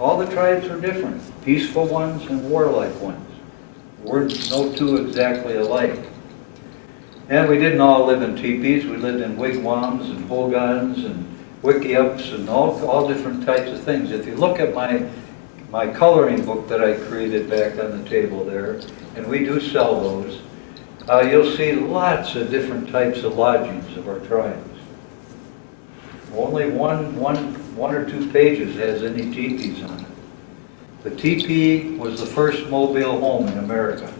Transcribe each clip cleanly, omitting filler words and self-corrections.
All the tribes are different, peaceful ones and warlike ones. We're no two exactly alike. And we didn't all live in teepees. We lived in wigwams and hogans and wickiups and all different types of things. If you look at my coloring book that I created back on the table there, and we do sell those, you'll see lots of different types of lodgings of our tribes. Only one or two pages has any teepees on it. The teepee was the first mobile home in America.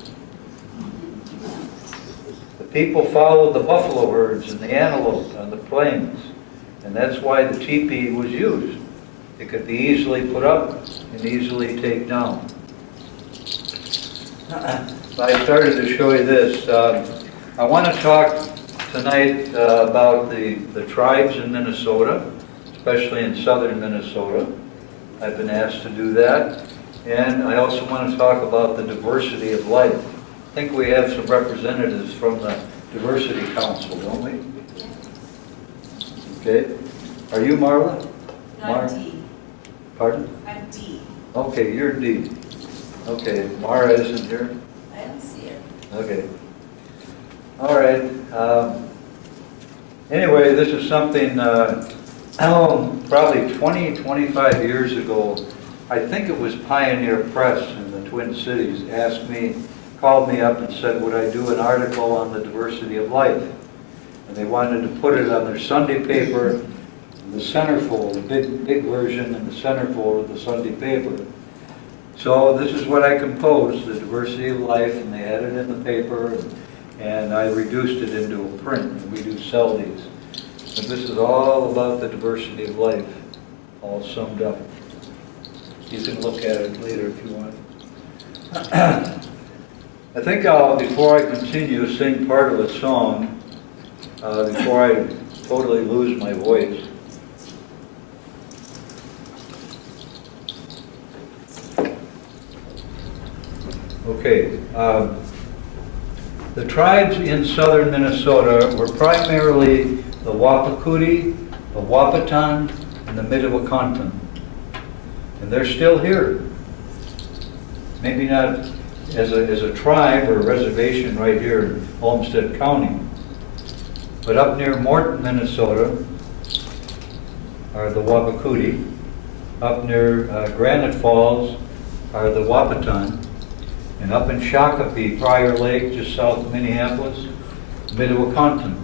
The people followed the buffalo herds and the antelope on the plains, and that's why the teepee was used. It could be easily put up and easily taken down. I started to show you this. I want to talk tonight about the tribes in Minnesota, especially in southern Minnesota. I've been asked to do that. And I also want to talk about the diversity of life. I think we have some representatives from the Diversity Council, don't we? Okay. Are you Marla? I'm D. Pardon? I'm D. Okay, you're D. Okay, Mara isn't here? I don't see it. Okay. All right. Anyway, this is something probably 20, 25 years ago. I think it was Pioneer Press in the Twin Cities called me up and said, would I do an article on the diversity of life? And they wanted to put it on their Sunday paper, the centerfold, the big version in the centerfold of the Sunday paper. So this is what I composed, the diversity of life, and they had it in the paper, and I reduced it into a print, and we do sell these. But this is all about the diversity of life, all summed up. You can look at it later if you want. I think I'll, before I continue, sing part of a song before I totally lose my voice. Okay. The tribes in southern Minnesota were primarily the Wapakudi, the Wahpeton, and the Mdewakanton. And they're still here. Maybe not as a tribe or a reservation right here in Olmsted County. But up near Morton, Minnesota are the Wapakudi. Up near Granite Falls are the Wahpeton. And up in Shakopee, Prior Lake, just south of Minneapolis, Mdewakanton.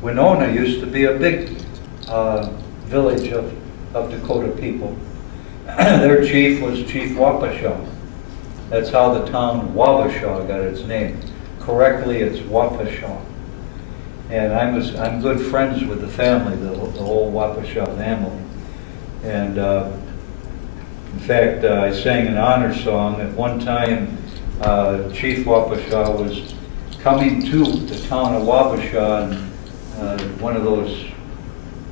Winona used to be a big village of Dakota people. Their chief was Chief Wapashaw. That's how the town Wabasha got its name. Correctly, it's Wapashaw. And I'm good friends with the family, the whole Wapasha family. And in fact, I sang an honor song. At one time, Chief Wapasha was coming to the town of Wapasha in one of those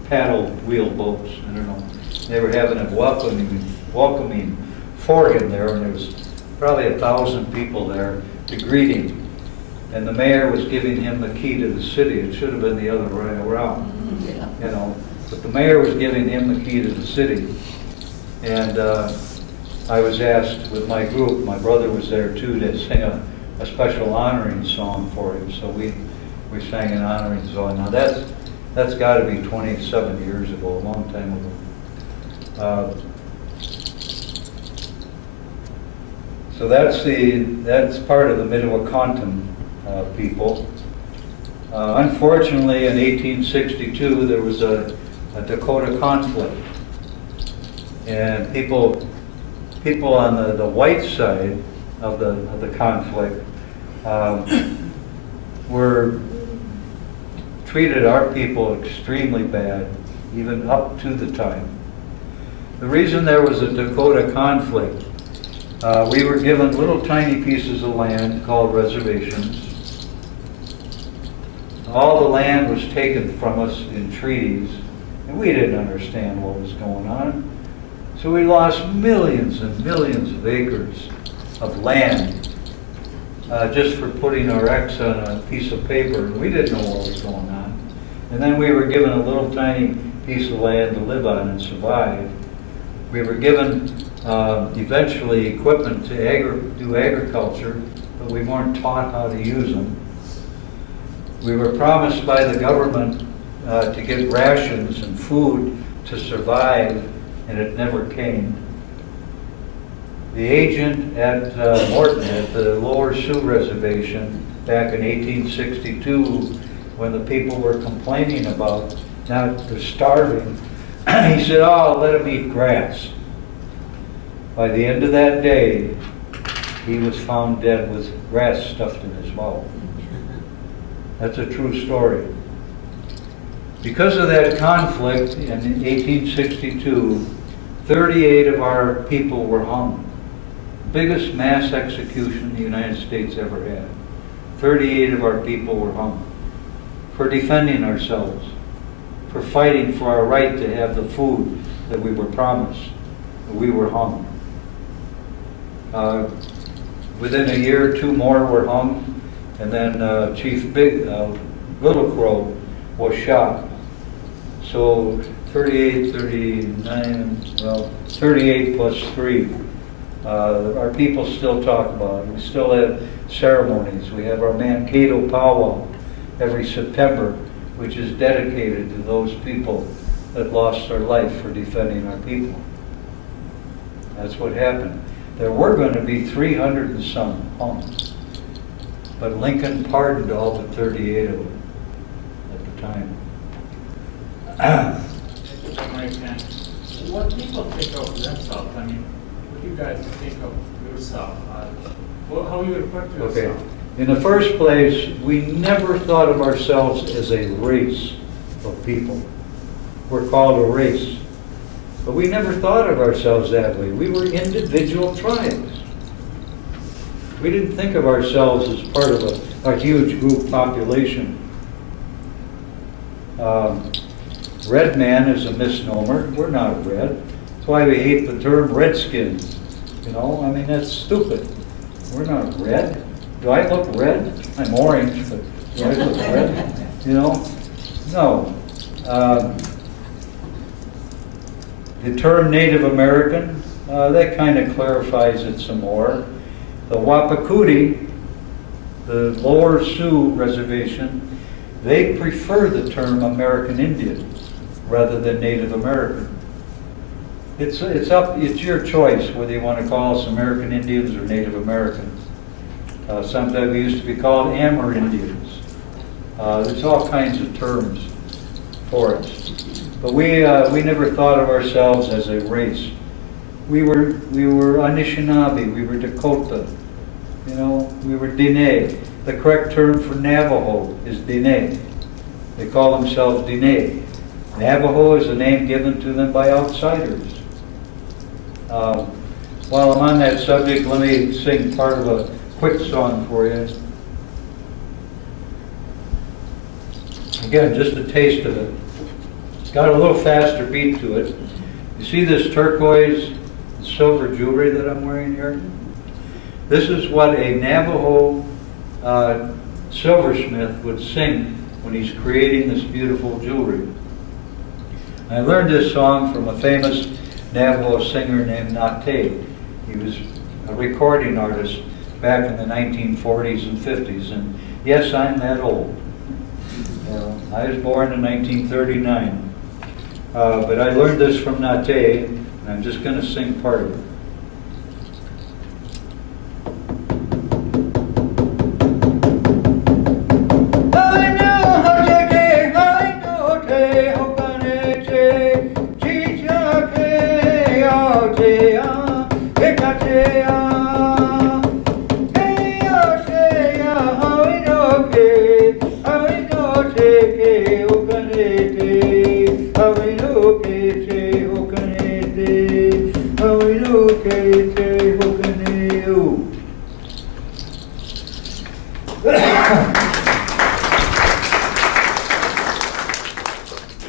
paddle wheel boats. I don't know. They were having a welcoming for him there, and there was probably 1,000 people there to greet him. And the mayor was giving him the key to the city. It should have been the other way around, you know. But the mayor was giving him the key to the city. And I was asked with my group, my brother was there too, to sing a special honoring song for him. So we sang an honoring song. Now that's got to be 27 years ago, a long time ago. So that's part of the Mdewakanton people. Unfortunately, in 1862, there was a Dakota conflict, and people on the white side of the conflict were treated our people extremely bad, even up to the time. The reason there was a Dakota conflict, we were given little tiny pieces of land called reservations. All the land was taken from us in treaties, and we didn't understand what was going on. So we lost millions and millions of acres of land just for putting our X on a piece of paper. We didn't know what was going on. And then we were given a little tiny piece of land to live on and survive. We were given eventually equipment to do agriculture, but we weren't taught how to use them. We were promised by the government to get rations and food to survive, and it never came. The agent at Morton, at the Lower Sioux Reservation, back in 1862, when the people were complaining about they're starving, he said, "Oh, let them eat grass." By the end of that day, he was found dead with grass stuffed in his mouth. That's a true story. Because of that conflict in 1862, 38 of our people were hung. Biggest mass execution the United States ever had. 38 of our people were hung for defending ourselves, for fighting for our right to have the food that we were promised. We were hung. Within a year, 2 more were hung, and then Chief Little Crow was shot. So 38, 39, well, 38 plus 3. Our people still talk about it. We still have ceremonies. We have our Mankato powwow every September, which is dedicated to those people that lost their life for defending our people. That's what happened. There were going to be 300 and some hung, but Lincoln pardoned all but 38 of them at the time. What people think of themselves? I mean, what do you guys think of yourself? How you refer to yourself? Okay. In the first place, we never thought of ourselves as a race of people. We're called a race. But we never thought of ourselves that way. We were individual tribes. We didn't think of ourselves as part of a huge group population. Red man is a misnomer. We're not red. That's why we hate the term redskins. You know, I mean, that's stupid. We're not red. Do I look red? I'm orange, but do I look red? You know? No. The term Native American, that kind of clarifies it some more. The Wapakudi, the Lower Sioux Reservation, they prefer the term American Indian rather than Native American. It's your choice whether you want to call us American Indians or Native Americans. Sometimes we used to be called Amur Indians. There's all kinds of terms for us. But we never thought of ourselves as a race. We were Anishinaabe, we were Dakota, you know, we were Diné. The correct term for Navajo is Diné. They call themselves Diné. Navajo is a name given to them by outsiders. While I'm on that subject, let me sing part of a quick song for you. Again, just a taste of it. It's got a little faster beat to it. You see this turquoise and silver jewelry that I'm wearing here? This is what a Navajo silversmith would sing when he's creating this beautiful jewelry. I learned this song from a famous Navajo singer named Nate. He was a recording artist back in the 1940s and 50s, and yes, I'm that old. I was born in 1939, but I learned this from Nate, and I'm just going to sing part of it.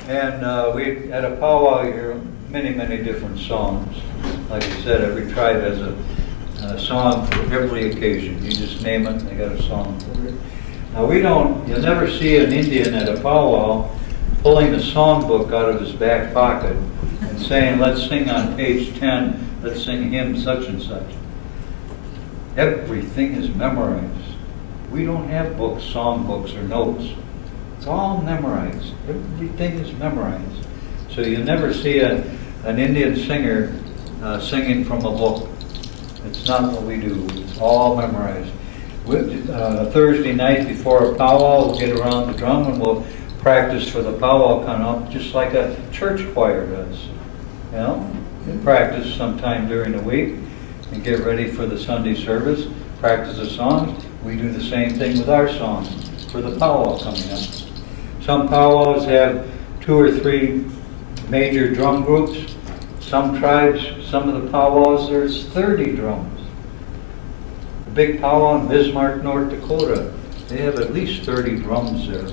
And we had a powwow here, many different songs. Like I said, every tribe has a song for every occasion. You just name it, they got a song for it. Now you'll never see an Indian at a powwow pulling a songbook out of his back pocket and and saying, let's sing on page 10, let's sing hymn such and such. Everything is memorized. We don't have books, song books, or notes. It's all memorized. Everything is memorized. So you never see an Indian singer singing from a book. It's not what we do. It's all memorized. Thursday night before a powwow, we'll get around the drum and we'll practice for the powwow coming up, just like a church choir does. You know, we practice sometime during the week and get ready for the Sunday service, practice the songs. We do the same thing with our songs for the powwow coming up. Some powwows have 2 or 3 major drum groups. Some tribes, some of the powwows, there's 30 drums. The big powwow in Bismarck, North Dakota, they have at least 30 drums there.